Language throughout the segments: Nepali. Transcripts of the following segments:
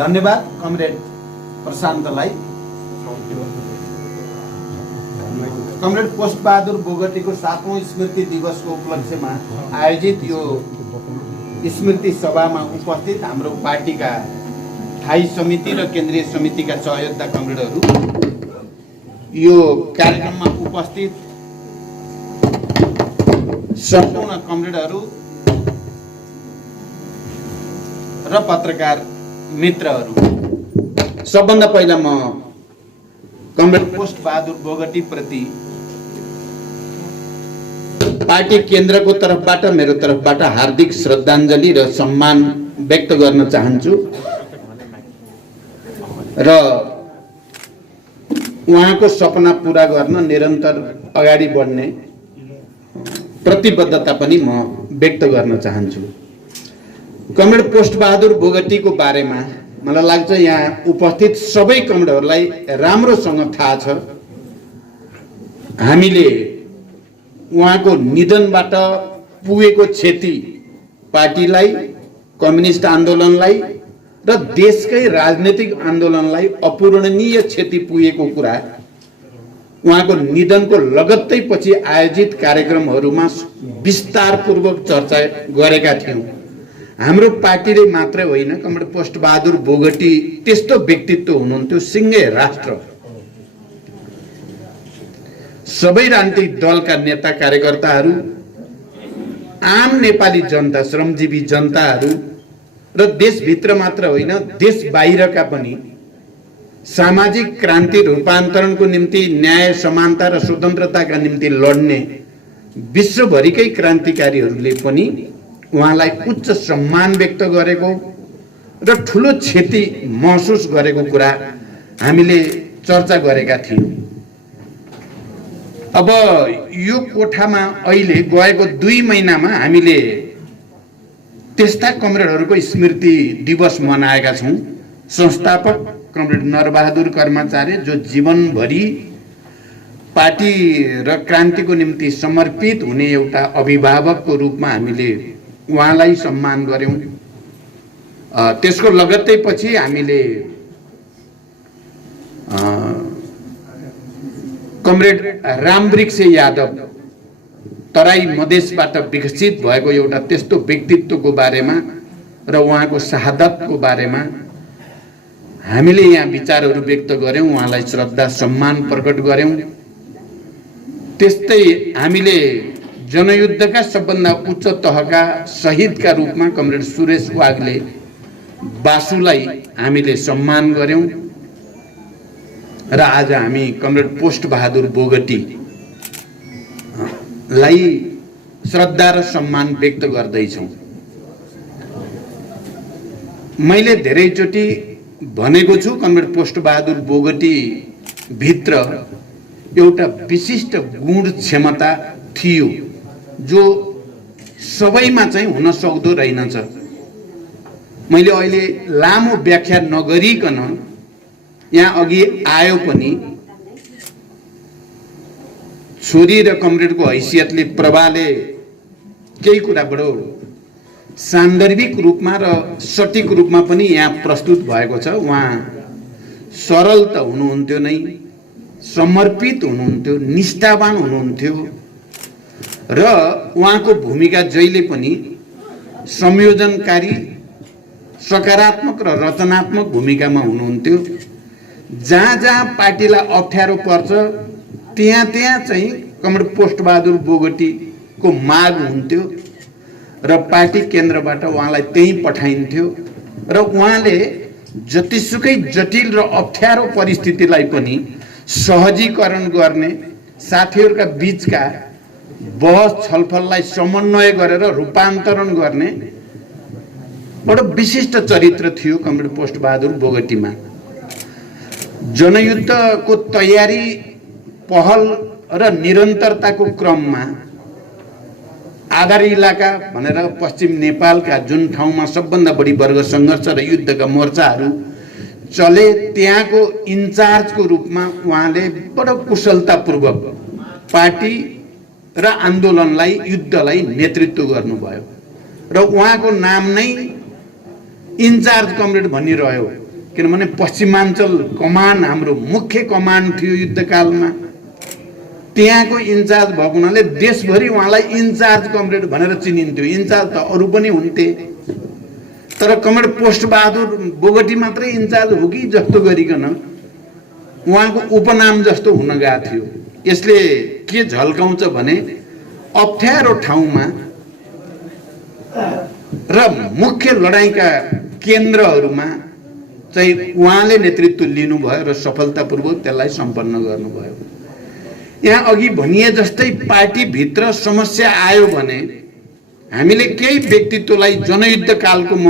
धन्यवाद कमरेड प्रशान्तलाई। कमरेड पोस्टबहादुर बोगटीको 7औं स्मृति दिवसको उपलक्ष्यमा आयोजित यो स्मृति सभामा उपस्थित हाम्रो पार्टीका स्थायी समिति र केन्द्रीय समितिका सहयोद्धा कमरेडहरू, यो कार्यक्रममा उपस्थित सम्पूर्ण कमरेडहरू र पत्रकार मित्रहरू, सबभन्दा पहिला म कमरेड पोस्टबहादुर बोगटी प्रति पार्टी केन्द्रको तर्फबाट मेरो तर्फबाट हार्दिक श्रद्धाञ्जली र सम्मान व्यक्त गर्न चाहन्छु र उहाँको सपना पूरा गर्न निरन्तर अगाडि बढ्ने प्रतिबद्धता पनि म व्यक्त गर्न चाहन्छु। कमरेड पोस्टबहादुर बोगटीको बारेमा मलाई लाग्छ यहाँ उपस्थित सबै कमरेडहरूलाई राम्रोसँग थाहा छ। हामीले उहाँको निधनबाट पुगेको क्षति पार्टीलाई, कम्युनिस्ट आन्दोलनलाई र देशकै राजनीतिक आन्दोलनलाई अपूरणीय क्षति पुगेको कुरा उहाँको निधनको लगत्तै पछि आयोजित कार्यक्रमहरूमा विस्तारपूर्वक चर्चा गरेका थियौँ। हाम्रो पार्टीले मात्रै होइन, कमरेड पोस्टबहादुर बोगटी त्यस्तो व्यक्तित्व हुनुहुन्थ्यो, सिंहै राष्ट्र। सबै राजनीतिक दलका नेता कार्यकर्ताहरू, आम नेपाली जनता, श्रमजीवी जनताहरू र देशभित्र मात्र होइन देश बाहिरका पनि सामाजिक क्रान्ति रूपान्तरणको निम्ति, न्याय, समानता र स्वतन्त्रताका निम्ति लड्ने विश्वभरिकै क्रान्तिकारीहरूले पनि उहाँलाई उच्च सम्मान व्यक्त गरेको र ठुलो क्षति महसुस गरेको कुरा हामीले चर्चा गरेका थियौँ। अब यो कोठामा अहिले गएको 2 महिनामा हामीले त्यस्ता कमरेडहरूको स्मृति दिवस मनाएका छौँ। संस्थापक कमरेड नरबहादुर कर्माचार्य, जो जीवनभरि पार्टी र क्रान्तिको निम्ति समर्पित हुने एउटा अभिभावकको रूपमा हामीले उहाँलाई सम्मान गर्यौं। त्यसको लगत्तै पछि हामीले कमरेड रामवृक्ष यादव, तराई मधेसबाट विकसित भएको एउटा त्यस्तो व्यक्तित्वको बारेमा र उहाँको शहादतको बारेमा हामीले यहाँ विचारहरू व्यक्त गर्यौं, उहाँलाई श्रद्धा सम्मान प्रकट गर्यौं। त्यस्तै हामीले जनयुद्धका सबभन्दा उच्च तहका शहीदका रूपमा कमरेड सुरेश वाग्ले बासुलाई हामीले सम्मान गर्यौं र आज हामी कमरेड पोस्टबहादुर बोगटी लाई श्रद्धा र सम्मान व्यक्त गर्दैछौँ। मैले धेरैचोटि भनेको छु, कमरेड पोस्टबहादुर बोगटी भित्र एउटा विशिष्ट गुण क्षमता थियो जो सबैमा चाहिँ हुन सक्दो रहेनछ। मैले अहिले लामो व्याख्या नगरिकन यहाँ अघि आयो पनि छोरी र कमरेडको हैसियतले प्रभाले केही कुरा बडो सान्दर्भिक रूपमा र सटीक रूपमा पनि यहाँ प्रस्तुत भएको छ। उहाँ सरल त हुनुहुन्थ्यो नै, समर्पित हुनुहुन्थ्यो, निष्ठावान हुनुहुन्थ्यो र उहाँको भूमिका जहिले पनि संयोजनकारी, सकारात्मक र रचनात्मक भूमिकामा हुनुहुन्थ्यो। जहाँ जहाँ पार्टीलाई अप्ठ्यारो पर्छ त्यहाँ त्यहाँ चाहिँ कमरेड पोस्टबहादुर बोगटीको माग हुन्थ्यो र पार्टी केन्द्रबाट उहाँलाई त्यही पठाइन्थ्यो र उहाँले जतिसुकै जटिल र अप्ठ्यारो परिस्थितिलाई पनि सहजीकरण गर्ने, साथीहरूका बीचका बहस छलफललाई समन्वय गरेर रूपान्तरण गर्ने बडो विशिष्ट चरित्र थियो कमरेड पोस्टबहादुर बोगटीमा। जनयुद्धको तयारी, पहल र निरन्तरताको क्रममा आधार इलाका भनेर पश्चिम नेपालका जुन ठाउँमा सबभन्दा बढी वर्ग सङ्घर्ष र युद्धका मोर्चाहरू चले त्यहाँको इन्चार्जको रूपमा उहाँले बडो कुशलतापूर्वक पार्टी र आन्दोलनलाई, युद्धलाई नेतृत्व गर्नुभयो र उहाँको नाम नै इन्चार्ज कमरेड भनिरह्यो। किनभने पश्चिमाञ्चल कमान हाम्रो मुख्य कमान थियो युद्धकालमा। त्यहाँको इन्चार्ज भएको हुनाले देशभरि उहाँलाई इन्चार्ज कमरेड भनेर चिनिन्थ्यो। इन्चार्ज त अरू पनि हुन्थे, तर कमरेड पोस्टबहादुर बोगटी मात्रै इन्चार्ज हो कि जस्तो गरिकन उहाँको उपनाम जस्तो हुन गएको थियो। यसले के झल्काउँछ भने अप्ठ्यारो ठाउँमा र मुख्य लडाईँका केन्द्रहरूमा चाहिँ उहाँले नेतृत्व लिनुभयो र सफलतापूर्वक त्यसलाई सम्पन्न गर्नुभयो। यहाँ अघि भनिए जस्तै पार्टीभित्र समस्या आयो भने हामीले केही व्यक्तित्वलाई जनयुद्ध कालको म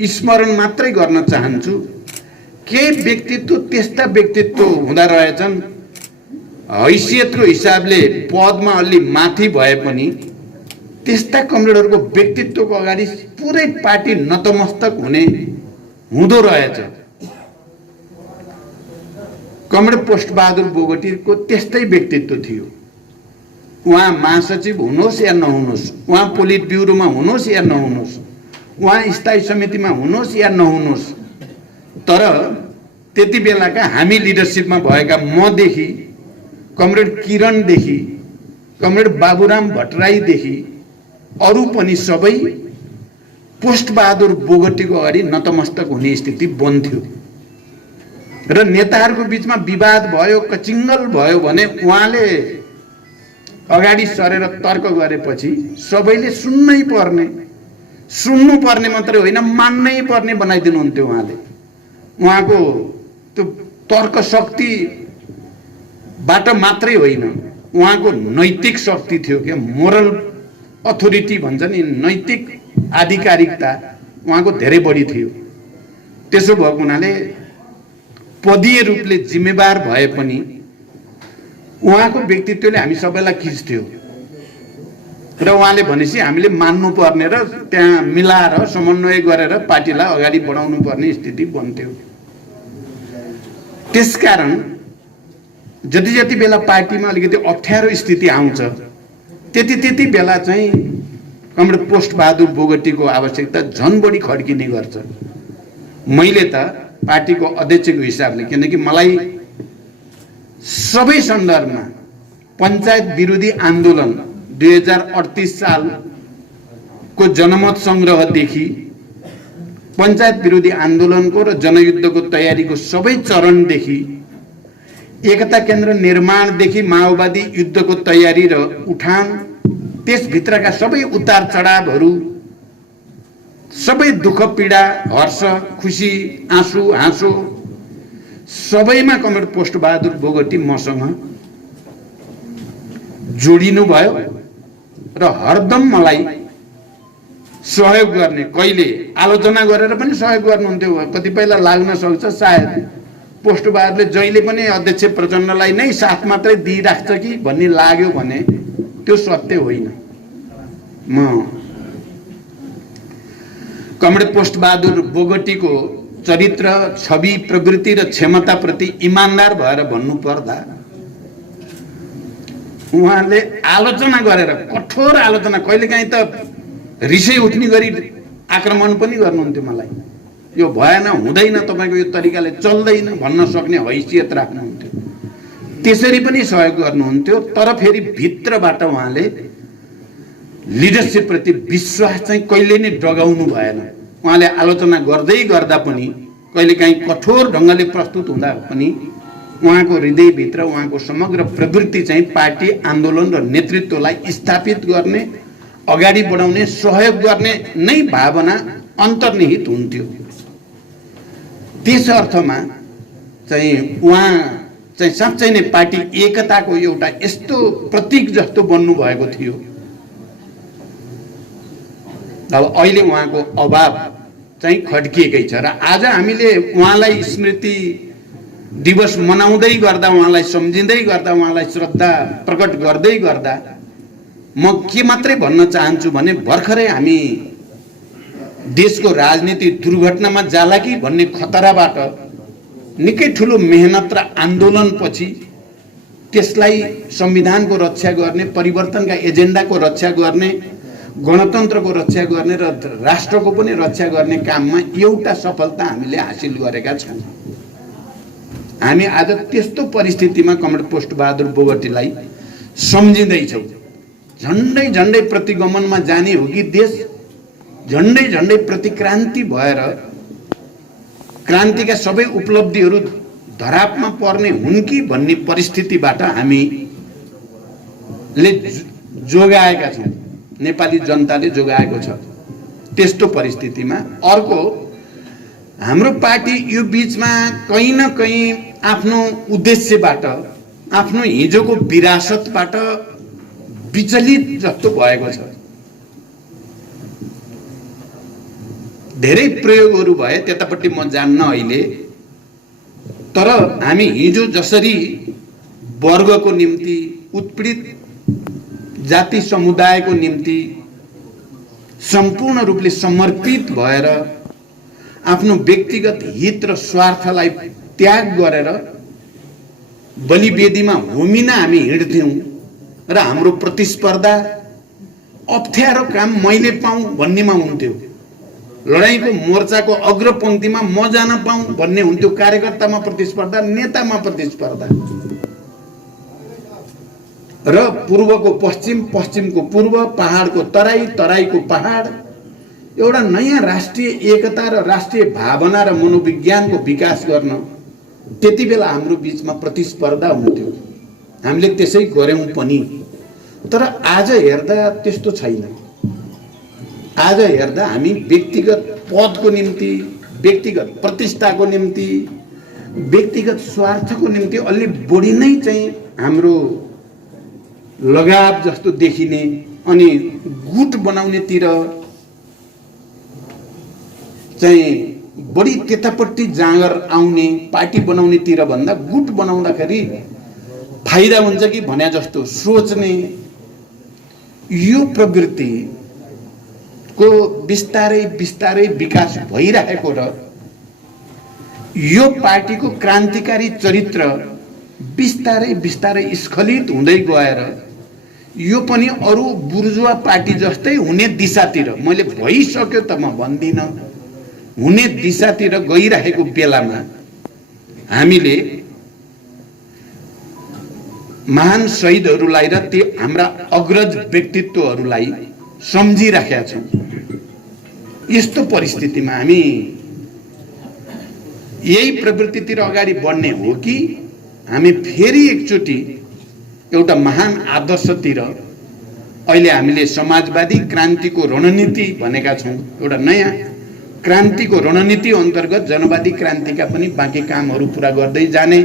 स्मरण मात्रै गर्न चाहन्छु। केही व्यक्तित्व त्यस्ता व्यक्तित्व हुँदा रहेछन् हैसियतको हिसाबले पदमा अलि माथि भए पनि त्यस्ता कमरेडहरूको व्यक्तित्वको अगाडि पुरै पार्टी नतमस्तक हुँदो रहेछ। कमरेड पोस्टबहादुर बोगटीको त्यस्तै व्यक्तित्व थियो। उहाँ महासचिव हुनुहोस् या नहुनुहोस्, उहाँ पोलिट ब्युरोमा हुनुहोस् या नहुनुहोस्, उहाँ स्थायी समितिमा हुनुहोस् या नहुनुहोस्, तर त्यति बेलाका हामी लिडरसिपमा भएका मदेखि कमरेड किरणदेखि कमरेड बाबुराम भट्टराईदेखि अरू पनि सबै पोस्टबहादुर बोगटीको अगाडि नतमस्तक हुने स्थिति बन्थ्यो। र नेताहरूको बिचमा विवाद भयो, कचिङ्गल भयो भने उहाँले अगाडि सरेर तर्क गरेपछि सबैले सुन्नु पर्ने मात्रै होइन मान्नै पर्ने बनाइदिनुहुन्थ्यो उहाँले। उहाँको त्यो तर्क शक्तिबाट मात्रै होइन, उहाँको नैतिक शक्ति थियो क्या, मोरल अथोरिटी भन्छ नि, नैतिक आधिकारिकता उहाँको धेरै बढी थियो। त्यसो भएको हुनाले पदीय रूपले जिम्मेवार भए पनि उहाँको व्यक्तित्वले हामी सबैलाई खिच्थ्यो र उहाँले भनेपछि हामीले मान्नु पर्ने र त्यहाँ मिलाएर समन्वय गरेर पार्टीलाई अगाडि बढाउनु पर्ने स्थिति बन्थ्यो। त्यसकारण जति जति बेला पार्टीमा अलिकति अप्ठ्यारो स्थिति आउँछ त्यति बेला चाहिँ कमरेड पोस्टबहादुर बोगटीको आवश्यकता झन् बढी खड्किने गर्छ। मैले त पार्टीको अध्यक्षको हिसाबले, किनकि मलाई सबै सन्दर्भमा पञ्चायत विरोधी आन्दोलन 2038 सालको जनमत संग्रहदेखि पञ्चायत विरोधी आन्दोलनको र जनयुद्धको तयारीको सबै चरणदेखि एकता केन्द्र निर्माणदेखि माओवादी युद्धको तयारी र उठान, त्यसभित्रका सबै उतार चढावहरू, सबै दुःख पीडा, हर्ष खुसी, आँसु हाँसो, सबैमा कमरेड पोस्टबहादुर बोगटी मसँग जोडिनु भयो र हरदम मलाई सहयोग गर्ने, कहिले आलोचना गरेर पनि सहयोग गर्नुहुन्थ्यो। कतिपयलाई लाग्न सक्छ सायद पोस्टबहादुरले जहिले पनि अध्यक्ष प्रचण्डलाई नै साथ मात्रै दिइराख्छ कि भन्ने लाग्यो भने त्यो सत्य होइन। म कमरेड पोस्टबहादुर बोगटीको चरित्र, छवि, प्रवृत्ति र क्षमताप्रति इमान्दार भएर भन्नुपर्दा उहाँले आलोचना गरेर, कठोर आलोचना, कहिलेकाहीँ त रिसै उठ्ने गरी आक्रमण पनि गर्नुहुन्थ्यो मलाई। यो भएन, हुँदैन, तपाईँको यो तरिकाले चल्दैन भन्न सक्ने हैसियत राख्नुहुन्थ्यो। त्यसरी पनि सहयोग गर्नुहुन्थ्यो। तर फेरि भित्रबाट उहाँले लिडरसिपप्रति विश्वास चाहिँ कहिले नै डगाउनु भएन। उहाँले आलोचना गर्दै गर्दा पनि, कहिलेकाहीँ कठोर ढङ्गले प्रस्तुत हुँदा पनि उहाँको हृदयभित्र उहाँको समग्र प्रवृत्ति चाहिँ पार्टी आन्दोलन र नेतृत्वलाई स्थापित गर्ने, अगाडि बढाउने, सहयोग गर्ने नै भावना अन्तर्निहित हुन्थ्यो। त्यस अर्थमा चाहिँ उहाँ चाहिँ साँच्चै नै पार्टी एकताको एउटा यस्तो प्रतीक जस्तो बन्नु भएको थियो। अब अहिले उहाँको अभाव चाहिँ खड्किएकै छ र आज हामीले उहाँलाई स्मृति दिवस मनाउँदै गर्दा, उहाँलाई सम्झिँदै गर्दा, उहाँलाई श्रद्धा प्रकट गर्दै गर्दा म के मात्रै भन्न चाहन्छु भने भर्खरै हामी देशको राजनीति दुर्घटनामा जाला कि भन्ने खतराबाट निकै ठुलो मेहनत र आन्दोलनपछि त्यसलाई संविधानको रक्षा गर्ने, परिवर्तनका एजेन्डाको रक्षा गर्ने, गणतन्त्रको रक्षा गर्ने र राष्ट्रको पनि रक्षा गर्ने काममा एउटा सफलता हामीले हासिल गरेका छौँ। हामी आज त्यस्तो परिस्थितिमा कमरेड पोस्ट बहादुर बोगटीलाई सम्झिँदैछौँ। झन्डै झन्डै प्रतिगमनमा जाने हो कि देश, झन्डै झन्डै प्रतिक्रान्ति भएर क्रान्तिका सबै उपलब्धिहरू धरापमा पर्ने हुन् कि भन्ने परिस्थितिबाट हामीले जोगाएका छौँ, नेपाली जनताले जोगाएको छ। त्यस्तो परिस्थितिमा अर्को हाम्रो पार्टी यो बीचमा कहीँ न कहीँ आफ्नो उद्देश्यबाट, आफ्नो हिजोको विरासतबाट विचलित जस्तो भएको छ। धेरै प्रयोगहरू भए, त्यतापट्टि म जान्न अहिले। तर हामी हिजो जसरी वर्गको निम्ति, उत्पीडित जाति समुदायको निम्ति सम्पूर्ण रूपले समर्पित भएर आफ्नो व्यक्तिगत हित र स्वार्थलाई त्याग गरेर बलिवेदीमा होमिन हामी हिँड्थ्यौँ र हाम्रो प्रतिस्पर्धा अप्ठ्यारो काम मैले पाऊँ भन्नेमा हुन्थ्यो, लडाईँको मोर्चाको अग्रपङ्क्तिमा म जान पाऊँ भन्ने हुन्थ्यो। कार्यकर्तामा प्रतिस्पर्धा, नेतामा प्रतिस्पर्धा, र पूर्वको पश्चिम, पश्चिमको पूर्व, पहाडको तराई, तराईको पहाड, एउटा नयाँ राष्ट्रिय एकता र राष्ट्रिय भावना र मनोविज्ञानको विकास गर्न त्यति बेला हाम्रो बीचमा प्रतिस्पर्धा हुन्थ्यो। हामीले त्यसै गर्यौं पनि। तर आज हेर्दा त्यस्तो छैन। आज हेर्दा हामी व्यक्तिगत पदको निम्ति, व्यक्तिगत प्रतिष्ठाको निम्ति, व्यक्तिगत स्वार्थको निम्ति अलि बढी नै चाहिँ हाम्रो लगाव जस्तो देखिने, अनि गुट बनाउनेतिर चाहिँ बढी त्यतापट्टि जाँगर आउने, पार्टी बनाउनेतिर भन्दा गुट बनाउँदाखेरि फाइदा हुन्छ कि भने जस्तो सोच्ने यो प्रवृत्तिको बिस्तारै बिस्तारै विकास भइरहेको र यो पार्टीको क्रान्तिकारी चरित्र बिस्तारै बिस्तारै स्खलित हुँदै गएर यो पनि अरू बुर्जुवा पार्टी जस्तै हुने दिशातिर, मैले भइसक्यो त म भन्दिनँ, हुने दिशातिर गइरहेको बेलामा हामीले महान शहीदहरूलाई र ती हाम्रा अग्रज व्यक्तित्वहरूलाई सम्झिराखेका छौँ। यस्तो परिस्थितिमा हामी यही प्रवृत्तितिर अगाडि बढ्ने हो कि हामी फेरि एकचोटि एउटा महान आदर्शतिर, अहिले हामीले समाजवादी क्रान्तिको रणनीति भनेका छौँ, एउटा नयाँ क्रान्तिको रणनीति अन्तर्गत जनवादी क्रान्तिका पनि बाँकी कामहरू पुरा गर्दै जाने,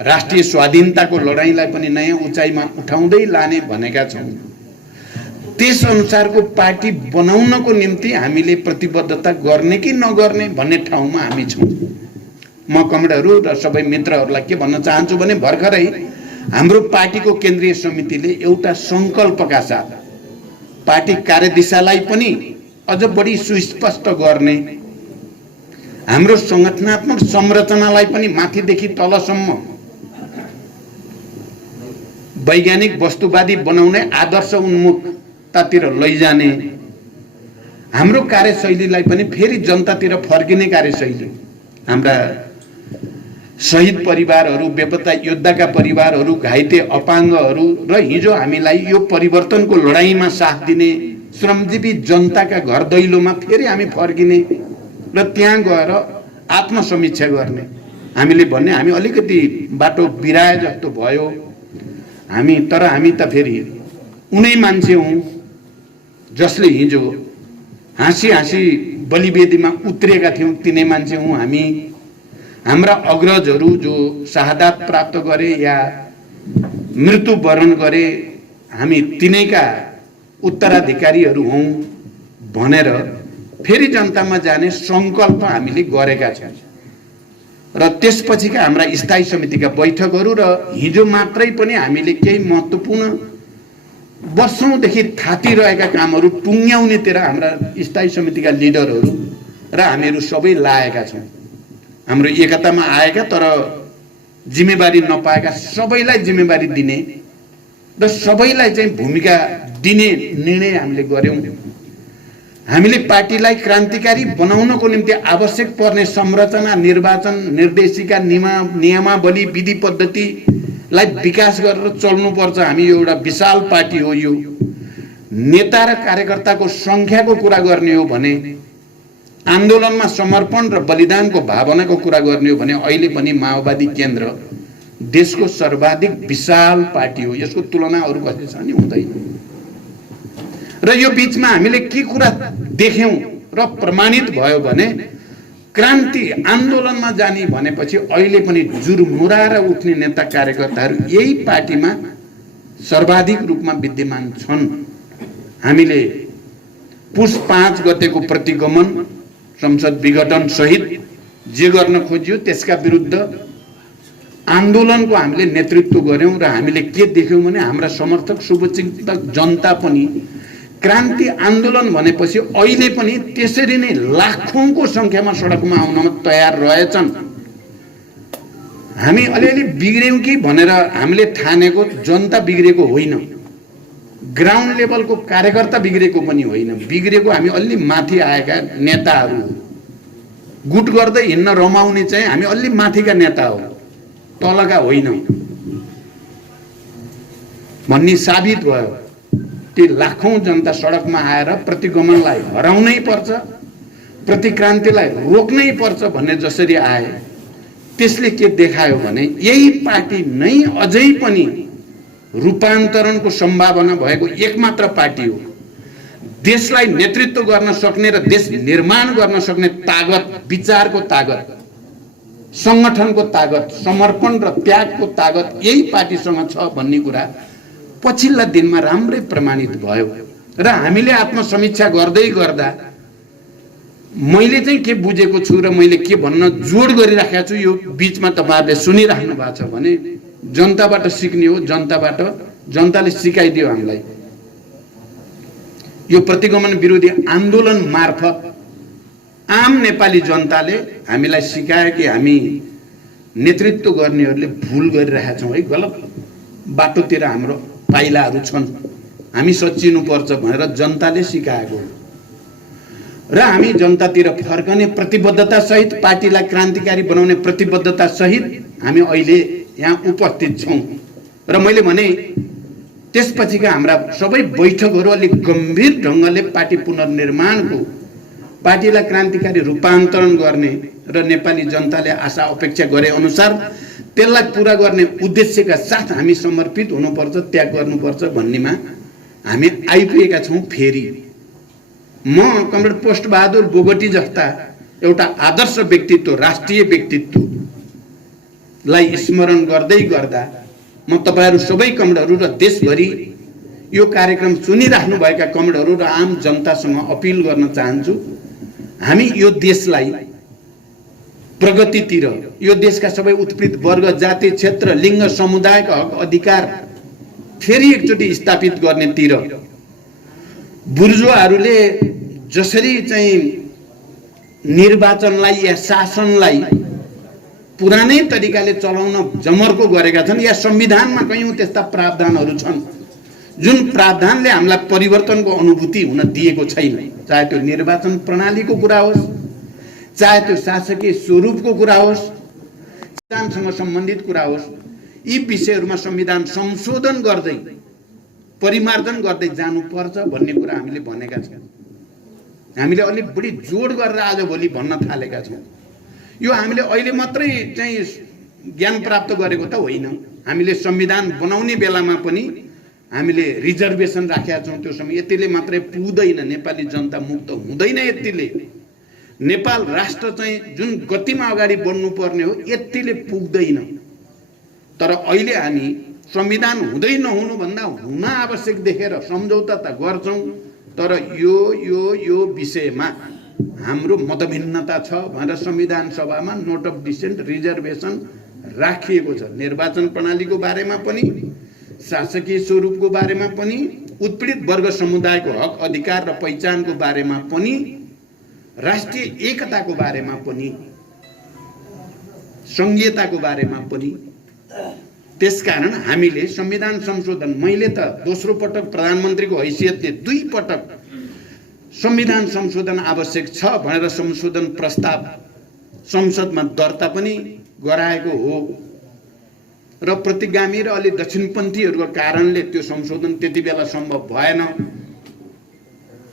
राष्ट्रिय स्वाधीनताको लडाईँलाई पनि नयाँ उचाइमा उठाउँदै लाने भनेका छौँ। त्यस अनुसारको पार्टी बनाउनको निम्ति हामीले प्रतिबद्धता गर्ने कि नगर्ने भन्ने ठाउँमा हामी छौँ। म कमरेडहरू र सबै मित्रहरूलाई के भन्न चाहन्छु भने भर्खरै हाम्रो पार्टीको केन्द्रीय समितिले एउटा सङ्कल्पका साथ पार्टी कार्यदिशालाई पनि अझ बढी सुस्पष्ट गर्ने, हाम्रो संगठनात्मक संरचनालाई पनि माथिदेखि तलसम्म वैज्ञानिक वस्तुवादी बनाउने, आदर्श उन्मुखतातिर लैजाने, हाम्रो कार्यशैलीलाई पनि फेरि जनतातिर फर्किने कार्यशैली, हाम्रा शहीद परिवारहरू, बेपत्ता योद्धाका परिवारहरू, घाइते अपाङ्गहरू र हिजो हामीलाई यो परिवर्तनको लडाईँमा साथ दिने श्रमजीवी जनताका घर दैलोमा फेरि हामी फर्किने र त्यहाँ गएर आत्मसमीक्षा गर्ने। हामीले भन्ने हामी अलिकति बाटो बिराए जस्तो भयो हामी, तर हामी त फेरि उनै मान्छे हौँ जसले हिजो हाँसी हाँसी बलिवेदीमा उत्रेका थियौँ, तिनै मान्छे हौँ हामी। हाम्रा अग्रजहरू जो शहादत प्राप्त गरे या मृत्युवरण गरे, हामी तिनैका उत्तराधिकारीहरू हौँ भनेर फेरि जनतामा जाने सङ्कल्प हामीले गरेका छौँ। र त्यसपछिका हाम्रा स्थायी समितिका बैठकहरू र हिजो मात्रै पनि हामीले केही महत्त्वपूर्ण वर्षौँदेखि थातिरहेका कामहरू टुङ्ग्याउनेतिर हाम्रा स्थायी समितिका लिडरहरू र हामीहरू सबै लागेका छौँ। हाम्रो एकतामा आएका तर जिम्मेवारी नपाएका सबैलाई जिम्मेवारी दिने र सबैलाई चाहिँ भूमिका दिने निर्णय हामीले गर्यौं। हामीले पार्टीलाई क्रान्तिकारी बनाउनको निम्ति आवश्यक पर्ने संरचना, निर्वाचन, निर्देशिका, नियमावली, विधि पद्धतिलाई विकास गरेर चल्नुपर्छ। हामी एउटा विशाल पार्टी हो। यो नेता र कार्यकर्ताको संख्याको कुरा गर्ने हो भने, आन्दोलनमा समर्पण र बलिदानको भावनाको कुरा गर्ने हो भने अहिले पनि माओवादी केन्द्र देशको सर्वाधिक विशाल पार्टी हो। यसको तुलना अरु कसैसँग नि हुँदैन। र यो बीचमा हामीले के कुरा देख्यौं र प्रमाणित भयो भने क्रान्ति आन्दोलनमा जाने भनेपछि अहिले पनि जुरमुराएर उठ्ने नेता कार्यकर्ताहरू यही पार्टीमा सर्वाधिक रूपमा विद्यमान छन्। हामीले पुस 5 गतेको प्रतिगमन, संसद विघटन सहित जे गर्न खोजियो त्यसका विरुद्ध आन्दोलनको हामीले नेतृत्व गर्यौं र हामीले के देख्यौं भने हाम्रा समर्थक, शुभचिन्तक जनता पनि क्रान्ति आन्दोलन भनेपछि अहिले पनि त्यसरी नै लाखौंको संख्यामा सडकमा आउनमा तयार रहेछन्। हामी अलिअलि बिग्र्यौं कि भनेर हामीले ठानेको जनता बिग्रेको होइन, ग्राउन्ड लेभलको कार्यकर्ता बिग्रेको पनि होइन। बिग्रेको हामी अलि माथि आएका नेताहरू, गुट गर्दै हिँड्न रमाउने चाहिँ हामी अलि माथिका नेता हो, तलका होइनौं भन्ने साबित भयो। ती लाखौं जनता सडकमा आएर प्रतिगमनलाई हराउनै पर्छ, प्रतिक्रान्तिलाई रोक्नै पर्छ भन्ने जसरी आए, त्यसले के देखायो भने यही पार्टी नै अझै पनि रूपान्तरणको सम्भावना भएको एकमात्र पार्टी हो। देशलाई नेतृत्व गर्न सक्ने र देश निर्माण गर्न सक्ने तागत, विचारको तागत, संगठनको तागत, समर्पण र त्यागको तागत यही पार्टीसँग छ भन्ने कुरा पछिल्ला दिनमा राम्रै प्रमाणित भयो। र हामीले आत्मसमीक्षा गर्दै गर्दा मैले चाहिँ के बुझेको छु र मैले के भन्न जोड गरिराखेको छु, यो बीचमा तपाईहरुले सुनिराख्नु भएको छ भने जनताबाट सिक्ने हो। जनताले सिकाइदियो हामीलाई। यो प्रतिगमन विरोधी आन्दोलन मार्फत आम नेपाली जनताले हामीलाई सिकायो कि हामी नेतृत्व गर्नेहरूले भुल गरिरहेका छौं है, गलत बाटोतिर हाम्रो पाइलाहरू छन्, हामी सच्चिनु पर्छ भनेर जनताले सिकाएको हो। र हामी जनतातिर फर्कने प्रतिबद्धता सहित, पार्टीलाई क्रान्तिकारी बनाउने प्रतिबद्धता सहित हामी अहिले यहाँ उपस्थित छौं। र मैले भने त्यसपछिका हाम्रा सबै बैठकहरू अलिक गम्भीर ढंगले पार्टी पुनर्निर्माणको, पार्टीलाई क्रान्तिकारी रूपान्तरण गर्ने र नेपाली जनताले आशा अपेक्षा गरे अनुसार त्यसलाई पूरा गर्ने उद्देश्यका साथ हामी समर्पित हुनुपर्छ, त्याग गर्नुपर्छ भन्नेमा हामी आइपुगेका छौं। फेरि म कमरेड पोस्टबहादुर बोगटी जस्ता एउटा आदर्श व्यक्तित्व, राष्ट्रिय व्यक्तित्वलाई स्मरण गर्दै गर्दा म तपाईहरु सबै कमरेडहरू र देशभरि यो कार्यक्रम सुनिराख्नु भएका कमरेडहरू र आम जनतासँग अपिल गर्न चाहन्छु। हामी यो देशलाई प्रगतितिर, यो देशका सबै उत्पीडित वर्ग, जाति, क्षेत्र, लिङ्ग, समुदायका हक अधिकार फेरि एकचोटि स्थापित गर्नेतिर, बुर्जुवाहरूले जसरी चाहिँ निर्वाचनलाई या शासनलाई पुरानै तरिकाले चलाउन जमर्को गरेका छन्, या संविधानमा कयौं त्यस्ता प्रावधानहरू छन् जुन प्रावधानले हामीलाई परिवर्तनको अनुभूति हुन दिएको छैन। चाहे त्यो निर्वाचन प्रणालीको कुरा होस्, चाहे त्यो शासकीय स्वरूपको कुरा होस्, संविधानसँग सम्बन्धित कुरा होस्, यी विषयहरूमा संविधान संशोधन गर्दै, परिमार्जन गर्दै जानुपर्छ भन्ने कुरा हामीले भनेका छौं। हामीले अलिक बढी जोड गरेर आजभोलि भन्न थालेका छौं। यो हामीले अहिले मात्रै चाहिँ ज्ञान प्राप्त गरेको त होइन। हामीले संविधान बनाउने बेलामा पनि हामीले रिजर्भेसन राखेका छौं। त्यो समय यतिले मात्रै पुग्दैन, नेपाली जनता मुक्त हुँदैन यतिले। नेपाल राष्ट्र चाहिँ जुन गतिमा अगाडि बढ्नु पर्ने हो यतिले पुग्दैन। तर अहिले हामी संविधान हुँदै नहुनु भन्दा हुन आवश्यक देखेर सम्झौता त गर्छौं, तर यो विषयमा हाम्रो मतभिन्नता छ भनेर संविधान सभामा नोट अफ डिसेन्ट, रिजर्भेसन राखिएको छ। निर्वाचन प्रणालीको बारेमा पनि, शासकीय स्वरूपको बारेमा पनि, उत्पीडित वर्ग समुदायको हक अधिकार र पहिचानको बारेमा पनि, राष्ट्रिय एकताको बारेमा पनि, संघीयताको बारेमा पनि त्यसकारण हामीले संविधान संशोधन, मैले त दोस्रो पटक प्रधानमन्त्रीको हैसियतले 2 पटक संविधान संशोधन आवश्यक छ भनेर संशोधन प्रस्ताव संसदमा दर्ता पनि गराएको हो र प्रतिगामी र अलि दक्षिणपन्थीहरूको कारणले त्यो संशोधन त्यति बेला सम्भव भएन।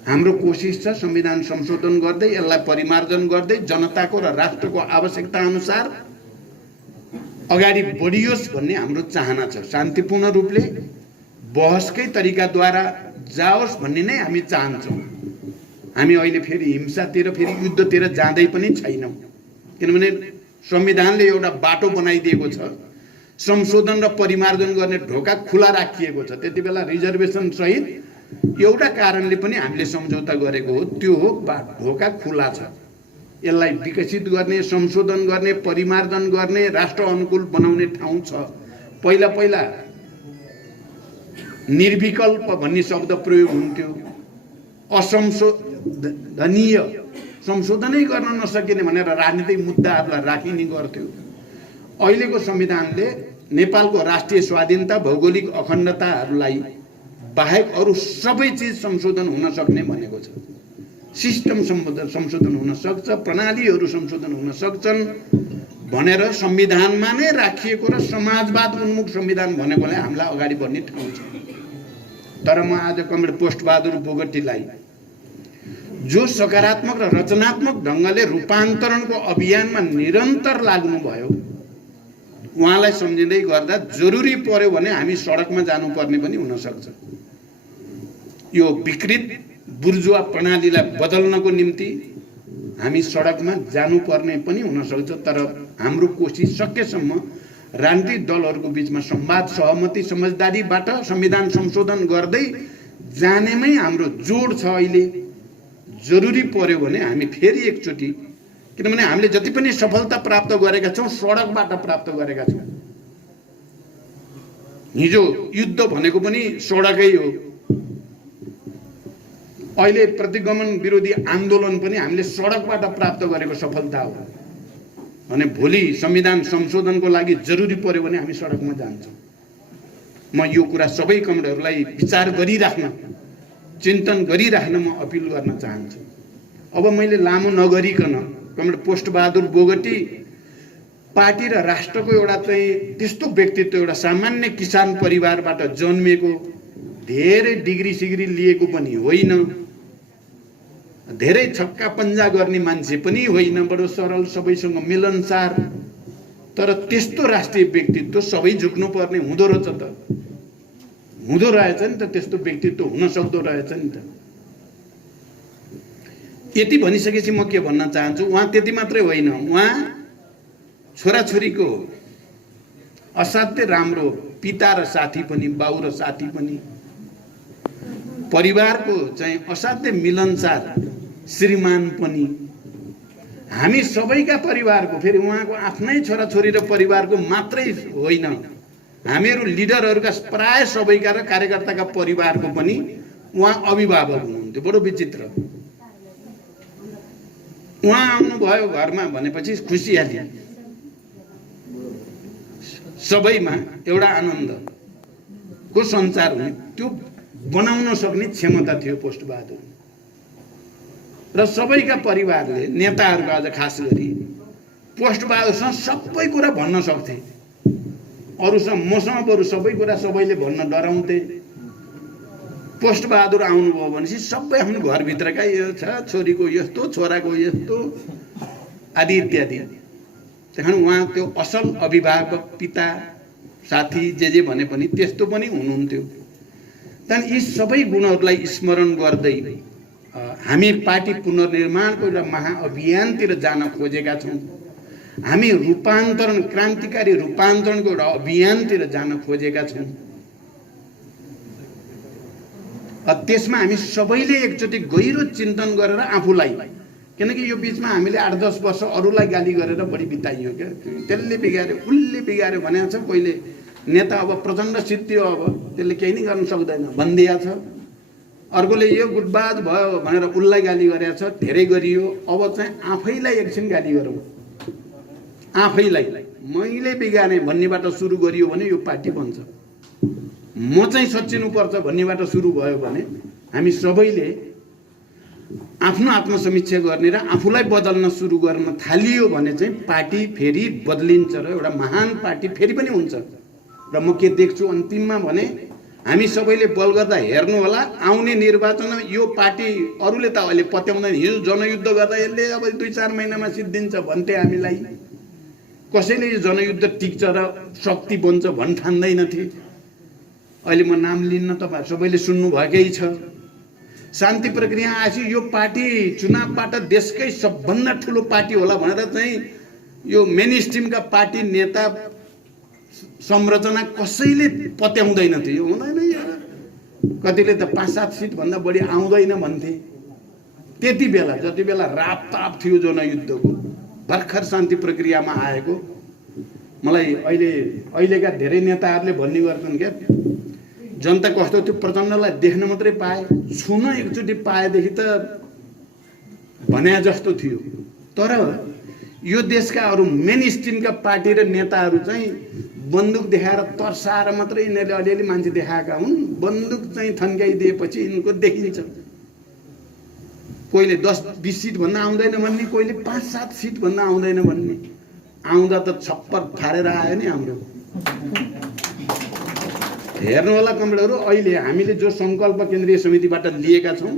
हाम्रो कोसिस छ संविधान संशोधन गर्दै यसलाई परिमार्जन गर्दै जनताको र राष्ट्रको आवश्यकता अनुसार अगाडि बढियोस् भन्ने हाम्रो चाहना छ। शान्तिपूर्ण रूपले बहसकै तरिकाद्वारा जाओस् भन्ने नै हामी चाहन्छौँ। हामी अहिले फेरि हिंसातिर, फेरि युद्धतिर जाँदै पनि छैनौँ, किनभने संविधानले एउटा बाटो बनाइदिएको छ। संशोधन र परिमार्जन गर्ने ढोका खुला राखिएको छ। त्यति बेला रिजर्भेसन सहित एउटा कारणले पनि हामीले सम्झौता गरेको हो, त्यो हो ढोका खुला छ। यसलाई विकसित गर्ने, संशोधन गर्ने, परिमार्जन गर्ने, राष्ट्र अनुकूल बनाउने ठाउँ छ। पहिला पहिला निर्विकल्प भन्ने शब्द प्रयोग हुन्थ्यो, असंशोधनीय, संशोधनै गर्न नसकिने भनेर राजनीतिक मुद्दाहरूलाई राखिने गर्थ्यो। अहिलेको संविधानले नेपालको राष्ट्रिय स्वाधीनता, भौगोलिक अखण्डताहरूलाई बाहेक अरू सबै चिज संशोधन हुन सक्ने भनेको छ। सिस्टम संशोधन हुन सक्छ, प्रणालीहरू संशोधन हुन सक्छन् भनेर संविधानमा नै राखिएको र समाजवाद उन्मुख संविधान भनेकोले हामीलाई अगाडि बढ्ने ठाउँ छ। तर म आज कमरेड पोस्टबहादुर बोगटीलाई, जो सकारात्मक र रचनात्मक ढङ्गले रूपान्तरणको अभियानमा निरन्तर लाग्नुभयो, उहाँलाई सम्झिँदै गर्दा जरुरी पर्यो भने हामी सडकमा जानुपर्ने पनि हुन सक्छ। यो विकृत बुर्जुवा प्रणालीलाई बदल्नको निम्ति हामी सडकमा जानुपर्ने पनि हुन सक्छ। तर हाम्रो कोसिस सकेसम्म राजनीतिक दलहरूको बीचमा संवाद, सहमति, समझदारीबाट संविधान संशोधन गर्दै जानेमै हाम्रो जोड छ। अहिले जरुरी पर्यो भने हामी फेरि एकचोटि, किनभने हामीले जति पनि सफलता प्राप्त गरेका छौँ सडकबाट प्राप्त गरेका छौँ। हिजो युद्ध भनेको पनि सडकै हो। अहिले प्रतिगमन विरोधी आन्दोलन पनि हामीले सडकबाट प्राप्त गरेको सफलता हो भने भोलि संविधान संशोधनको लागि जरुरी पर्यो भने हामी सडकमा जान्छौँ। म यो कुरा सबै कमरेडहरूलाई विचार गरिराख्न, चिन्तन गरिराख्न म अपिल गर्न चाहन्छु। अब मैले लामो नगरिकन, कमरेड पोस्टबहादुर बोगटी पार्टी र राष्ट्रको एउटा चाहिँ त्यस्तो व्यक्तित्व, एउटा सामान्य किसान परिवारबाट जन्मिएको, धेरै डिग्री सिग्री लिएको पनि होइन, धेरै छक्का पन्जा गर्ने मान्छे पनि होइन, बडो सरल, सबैसँग मिलनसार। तर त्यस्तो राष्ट्रिय व्यक्तित्व सबै झुक्नु पर्ने हुँदो रहेछ त, हुँदो रहेछ नि त, त्यस्तो व्यक्तित्व हुन सक्दो रहेछ नि त। यति भनिसकेपछि म के भन्न चाहन्छु, उहाँ त्यति मात्रै होइन, उहाँ छोराछोरीको असाध्यै राम्रो पिता र साथी पनि, बाउ र साथी पनि, परिवारको चाहिँ असाध्यै मिलनसार श्रीमान पनि। हामी सबैका परिवारको, फेरि उहाँको आफ्नै छोराछोरी र परिवारको मात्रै होइन, हामीहरू लिडरहरूका प्राय सबैका र कार्यकर्ताका परिवारको पनि उहाँ अभिभावक हुनुहुन्थ्यो। बडो विचित्र। उहाँ आउनुभयो घरमा भनेपछि खुसियाली, सबैमा एउटा आनन्दको सञ्चार हुने, त्यो बनाउन सक्ने क्षमता थियो पोस्टबहादुर। र सबैका परिवारले, नेताहरूको आज खास गरी पोस्टबहादुरसँग सबै कुरा भन्न सक्थे। अरूसँग, मसँग बरु सबै कुरा सबैले भन्न डराउँथे। पोस्टबहादुर आउनुभयो भनेपछि सबै आफ्नो घरभित्रका यो छ, छोरीको यस्तो, छोराको यस्तो आदि इत्यादि। त्यहाँ उहाँ त्यो असल अभिभावक, पिता, साथी, जे भने पनि त्यस्तो पनि हुनुहुन्थ्यो। त्यहाँदेखि यी सबै गुणहरूलाई स्मरण गर्दै हामी पार्टी पुनर्निर्माणको एउटा महाअभियानतिर जान खोजेका छौँ। हामी रूपान्तरण, क्रान्तिकारी रूपान्तरणको एउटा अभियानतिर जान खोजेका छौँ। त्यसमा हामी सबैले एकचोटि गहिरो चिन्तन गरेर आफूलाई, किनकि यो बिचमा हामीले 8-10 वर्ष अरूलाई गाली गरेर बढी बिताइयो क्या, त्यसले बिगार्यो, उसले बिगार्यो भनेको छ। पहिले नेता अब प्रचण्ड सिद्धियो, अब त्यसले केही नै गर्न सक्दैन भनिदिया छ। अर्कोले यो गुटबाज भयो भनेर उसलाई गाली गरेको छ, धेरै गरियो। अब चाहिँ आफैलाई एकछिन गाली गरौँ, आफैलाई मैले बिगाने भन्नेबाट सुरु गरियो भने यो पार्टी बन्छ। म चाहिँ सच्चिनुपर्छ भन्नेबाट सुरु भयो भने हामी सबैले आफ्नो आत्मसमीक्षा गर्ने र आफूलाई बदल्न सुरु गर्न थालियो भने चाहिँ पार्टी फेरि बदलिन्छ र एउटा महान पार्टी फेरि पनि हुन्छ। र म के देख्छु अन्तिममा भने हामी सबैले बल गर्दा हेर्नु होला, आउने निर्वाचनमा यो पार्टी अरूले त अहिले पत्याउँदैन, हिजो जनयुद्ध गर्दा यसले अब 2-4 महिनामा सिद्धिन्छ भन्थे हामीलाई। कसैले यो जनयुद्ध टिक्छ र शक्ति बन्छ भन्न ठान्दैनथे। अहिले म नाम लिन्न, तपाईहरु सबैले सुन्नु भएकै छ। शान्ति प्रक्रिया आएपछि यो पार्टी चुनावबाट देशकै सबभन्दा ठुलो पार्टी होला भनेर चाहिँ यो मेन स्ट्रिमका पार्टी नेता संरचना कसैले पत्याउँदैन थियो। यो हुँदैन यार, कतिले त 5-7 सिट भन्दा बढी आउँदैन भन्थे। त्यति बेला जति बेला रापताप थियो जनयुद्धको, भर्खर शान्ति प्रक्रियामा आएको। मलाई अहिलेका धेरै नेताहरूले भन्ने गर्छन् क्या, जनता कस्तो थियो प्रचण्डलाई देख्न मात्रै पाए, छुन एकचोटि पाएदेखि त भने जस्तो थियो। तर यो देशका अरू मेन स्ट्रिमका पार्टी र नेताहरू चाहिँ बन्दुक देखाएर तर्साएर मात्रै यिनीहरूले अलिअलि मान्छे देखाएका हुन्। बन्दुक चाहिँ थन्काइदिएपछि यिनको देखिन्छ। कोहीले 10-20 सिट भन्दा आउँदैन भन्ने, कोहीले 5-7 सिट भन्दा आउँदैन भन्ने। आउँदा त छप्पर फारेर आयो नि हाम्रो। हेर्नु होला कमरेडहरू, अहिले हामीले जो सङ्कल्प केन्द्रीय समितिबाट लिएका छौँ,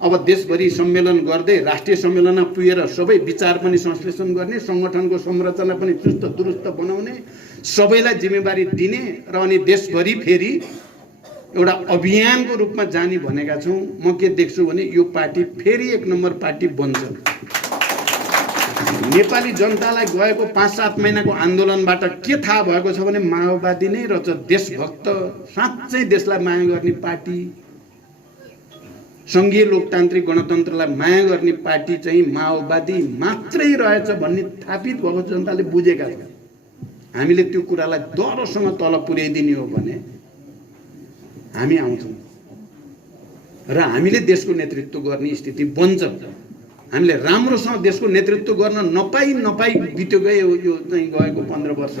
अब देशभरि सम्मेलन गर्दै राष्ट्रिय सम्मेलनमा पुगेर सबै विचार पनि संश्लेषण गर्ने, सङ्गठनको संरचना पनि चुस्त दुरुस्त बनाउने, सबैलाई जिम्मेवारी दिने र अनि देशभरि फेरि एउटा अभियानको रूपमा जाने भनेका छौँ। म के देख्छु भने यो पार्टी फेरि 1 नम्बर पार्टी बन्छ। नेपाली जनतालाई गएको 5-7 महिनाको आन्दोलनबाट के थाहा भएको छ भने माओवादी नै रहेछ देशभक्त, साँच्चै देशलाई माया गर्ने पार्टी, सङ्घीय लोकतान्त्रिक गणतन्त्रलाई माया गर्ने पार्टी चाहिँ माओवादी मात्रै रहेछ भन्ने थापित भएको जनताले बुझेका छन्। हामीले त्यो कुरालाई डरोसँग तल पुर्याइदिने हो भने हामी आउँछौँ र हामीले देशको नेतृत्व गर्ने स्थिति बन्छ। हामीले राम्रोसँग देशको नेतृत्व गर्न नपाई बित्यो गयो यो चाहिँ गएको 15 वर्ष।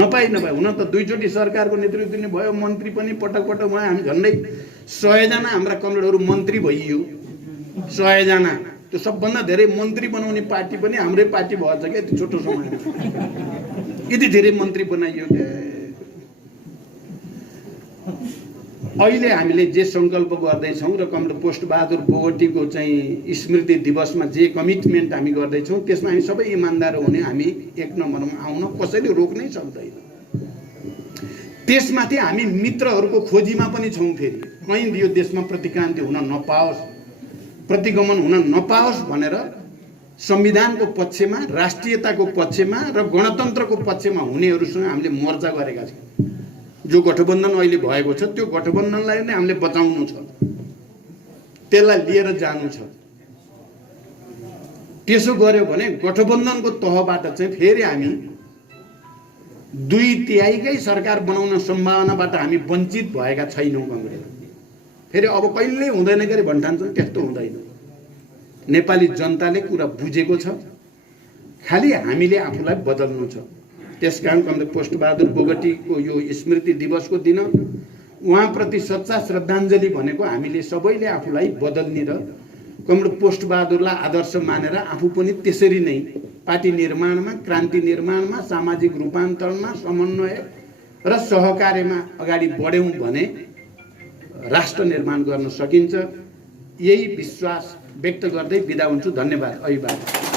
नपाई हुन त 2 चोटि सरकारको नेतृत्व दिने भयो, मन्त्री पनि पटक भयो। हामी झन्डै 100 जना हाम्रा कमरेडहरू मन्त्री भइयो। 100 जना, त्यो सबभन्दा धेरै मन्त्री बनाउने पार्टी पनि हाम्रै पार्टी भएछ क्या। त्यो छोटो समयमा यति धेरै मन्त्री बनाइयो क्या। अहिले हामीले जे सङ्कल्प गर्दैछौँ र कमरेड पोस्टबहादुर बोगटीको चाहिँ स्मृति दिवसमा जे कमिटमेन्ट हामी गर्दैछौँ, त्यसमा हामी सबै इमान्दार हुने, हामी 1 नम्बरमा आउन कसैले रोक्नै सक्दैन। त्यसमाथि हामी मित्रहरूको खोजीमा पनि छौँ। फेरि कहीँ यो देशमा प्रतिक्रान्ति हुन नपाओस्, प्रतिगमन हुन नपाओस् भनेर संविधानको पक्षमा, राष्ट्रियताको पक्षमा र गणतन्त्रको पक्षमा हुनेहरूसँग हामीले मोर्चा गरेका छौँ। जो गठबन्धन अहिले भएको छ त्यो गठबन्धनलाई नै हामीले बचाउनु छ, त्यसलाई लिएर जानु छ। त्यसो गर्यो भने गठबन्धनको तहबाट चाहिँ फेरि हामी 2/3 सरकार बनाउन सम्भावनाबाट हामी वञ्चित भएका छैनौँ। कमरेड फेरि अब कहिल्यै हुँदैन गरी भन्ठान्छौँ, त्यस्तो हुँदैन। नेपाली जनताले कुरा बुझेको छ, खालि हामीले आफूलाई बदल्नु छ। त्यसकारण कमरेड पोस्टबहादुर बोगटीको यो स्मृति दिवसको दिन उहाँप्रति सच्चा श्रद्धाञ्जली भनेको हामीले सबैले आफूलाई बदल्ने र कमरेड पोस्टबहादुरलाई आदर्श मानेर आफू पनि त्यसरी नै पार्टी निर्माणमा, क्रान्ति निर्माणमा, सामाजिक रूपान्तरणमा, समन्वय र सहकार्यमा अगाडि बढ्यौँ भने राष्ट्र निर्माण गर्न सकिन्छ। यही विश्वास व्यक्त गर्दै बिदा हुन्छु। धन्यवाद। अभिवादन।